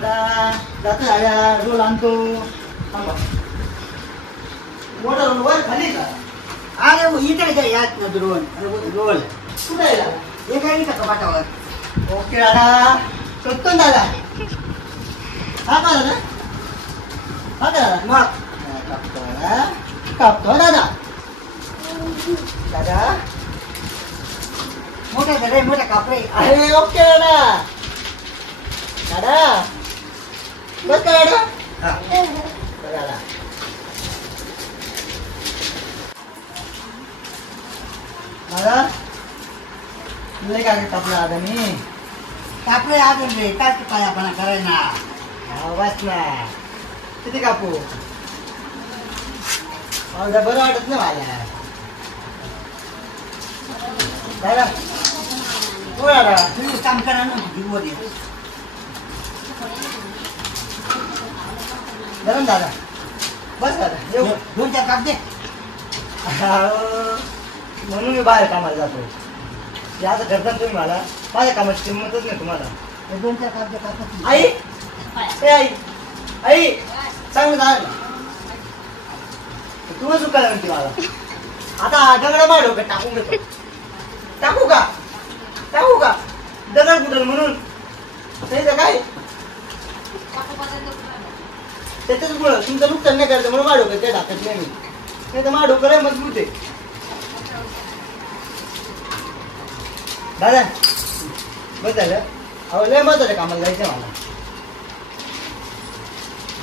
दादा जातो रोल आणतो. मोठा रोल वर खाली का? अरे इकडे काय यात ना रोल रोल कुठे आहे? हे काय का कपाटावर. ओके दादा करतो दादा. हा का दादा? हा का दादा? मग कापतो दादा. दादा मोठा झाले मोठा कापरे. अरे ओके दादा. दादा बस का दादा? हा दादा. दादा तुला काय कापलं आता मी कापले अजून रे. काय पायापणा कराय ना. बस ना किती कापू? मला बरं वाटत नाही मला. दादा हो दादा तुम्ही काम करा ना. गरम दादा बस दादा येऊ. दोन चार काप दे. म्हणून मी बाहेर कामाला जातो. हे असं करता तुम्ही मला. माझ्या कामाची किंमतच नाही तुम्हाला. दोन चार काप दे. आई ए आई आई सांग ना दादा. तू चुकायला म्हणते मला. आता दगड माडो का टाकून घेतो. टाकू का? टाकू का? दगड कुठं म्हणून नाही तर काय त्याच्याच मुळे तुमचं नुकसान नाही करायचं म्हणून माडो का ते टाकत नाही मी. नाही तर माडो करे मजबूत आहे. दादा बस झालं. अहो लय मत आहे कामाला जायचं मला.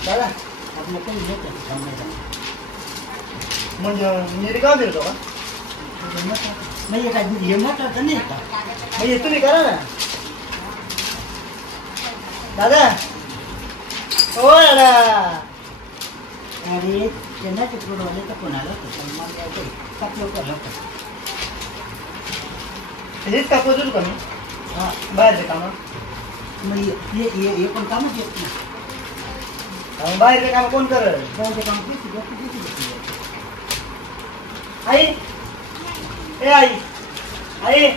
दादा आपलं काही येत म्हणजे मी का देतो का? म्हणजे काय हे मोठं तर नाही का? म्हणजे तुम्ही करा ना दादा. हो दादा. अरे त्यांना चित्रवाले तर कोणाला हेच कापू देऊ का मी? हां बाहेरचे कामं मग हे पण कामच येत नाही. बाहेरचे कामं कोण करत? बाहेरचे काम आई ए आई आई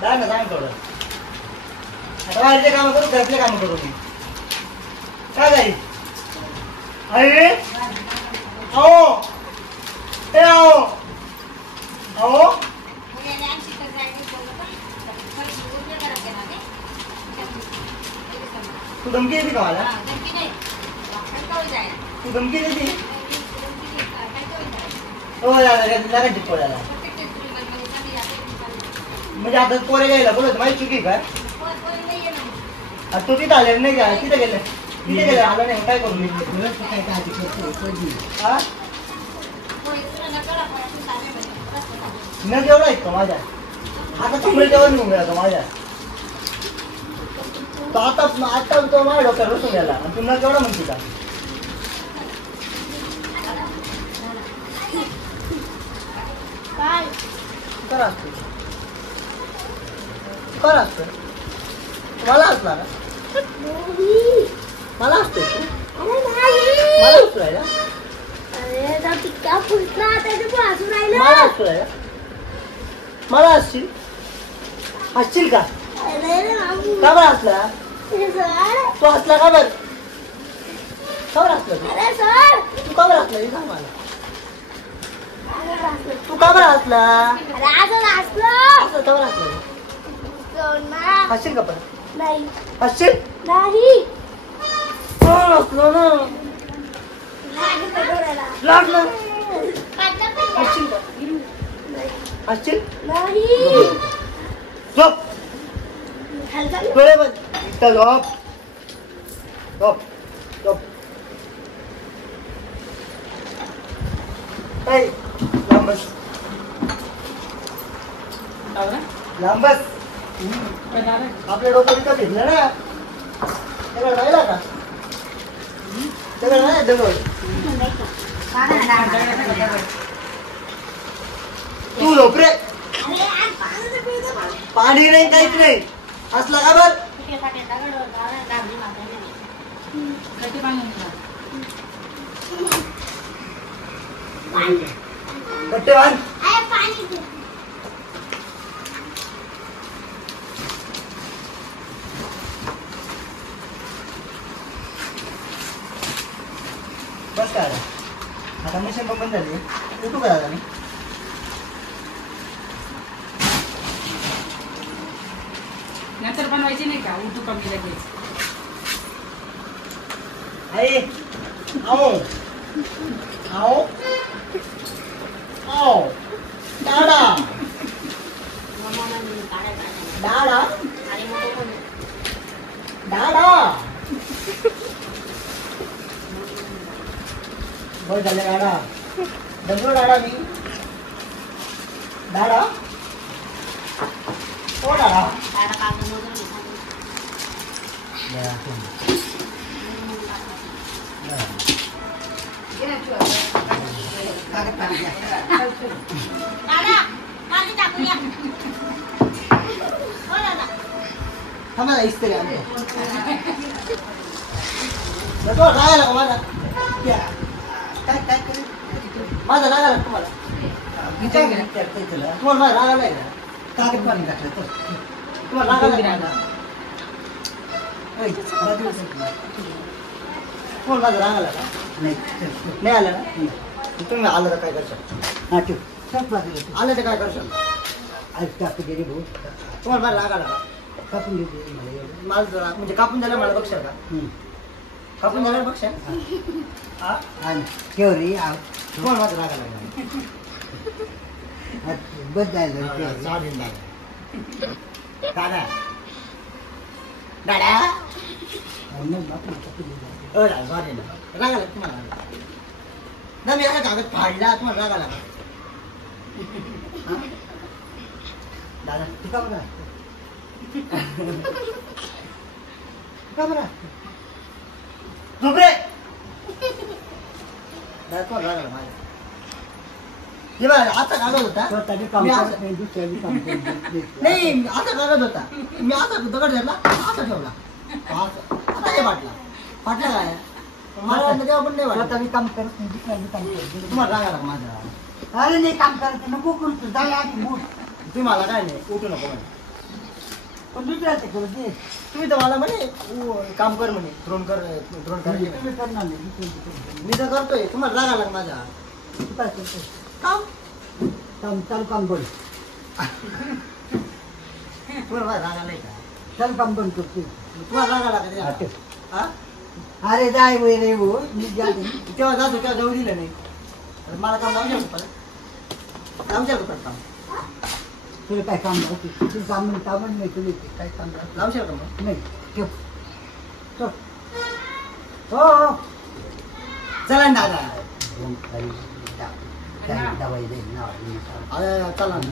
जा ना सांग थोडं. आता बाहेरचे कामं करू घरातले कामं करू मी. काय जाई आई आओ ए आओ आओ. तू धमकी देते का मला? तू धमकी देते? हो दादा पोळ्याला म्हणजे आता पोरे घ्यायला बोलत माझी चुकी काय? तो तिथं आले नाही का? तिथे गेले तिथे गेले आलं नाही काय करू मी? न जेवढा आहेत का माझ्या? आता तुम्ही जेवण घेऊन गेला का माझ्या? तो आता तो माझ्या डोक्यावर बसून गेला आणि तुम्हाला केवढा म्हणते का? करा असतो करा असतो मला असला ना मला असतो मला असतो राहिला मला असतो राहिला मला असशील असशील का? का बरं असला तो असला का बरं? का बरं असला तू का बरं असला हे सांग मला. तू का बरं असला असं असशील का पण? नाही असशील नाही असलो ना लागलं असशील का? असशील नाही. झोप डोळे बंद इथं झोप झोप झोप. काय लांब बस लांब बस. आपल्या डोक्यात का भेटलं ना त्याला राहिला का? त्याला नाही दगड तू झोप रे. पाणी नाही काहीच नाही असला का बर? कट्टे बांध. काढ. आता मशीन पण बंद झाली. उठू का दादा मी? नंतर बनवायचे नाही का उठू कमी लगेच. आई आओ आओ आओ दादा दादा दादा बस झालं दादा बसलो दादा मी दादा ओ दादा थांबा इस्त्री आणतो. रागायला का माझा काय काय करेल माझा रागायला तुम्हाला तुम्हाला माझा रागायला आहे का? कागद पाणी टाकलं तर तुम्हाला रागायला तुम्हाला माझा रागायला का नाही आलं ना तुम्ही आलं तर काय करशाल हा ठेव आलं तर काय करशाल टाकू दे रे भाऊ तुम्हाला माझा रागायला का कापून देते माझं म्हणजे कापून द्यायला मला बघशाल का कापून द्यायला बघशाल हा ठेव रे तुम्हाला माझं रागा लागला बदलायला दादा दादा सॉरी ना रागा लागला तुम्हाला ना मी आता कागद फाडला तुम्हाला रागा लागला दादा तू का बघा का बरं झोपरे आता कागद होता नाही आता कागद होता मी आता दगड धरला आता ठेवला आता हे फाटला फाटला काय मला तेव्हा पण नाही वाटत मी काम करत नाही तुम्हाला रागा लागा माझा अरे नाही काम करत नको करू जाय तुम्ही मला काय नाही उठू नको म्हणे पण दुसऱ्याचे करू दे तुम्ही तर मला म्हणे काम कर म्हणे ड्रोन कर तुम्ही करणार नाही मी तर करतोय तुम्हाला रागा लाग माझा काय करतोय काम काम चालू काम बंद तुम्हाला रागा नाही का चालू काम बंद करतोय तुम्हाला रागा लागते हा अरे जाय वय रे हो मी तेव्हा जातो तेव्हा जाऊ दिलं नाही मला काम लावू शकतो परत लावू शकतो परत काम तुला काय काम तुझं काम नाही तुला काय काम लावू शकतो मग नाही ठेव चल हो चला ना दादा दवाई दे ना चला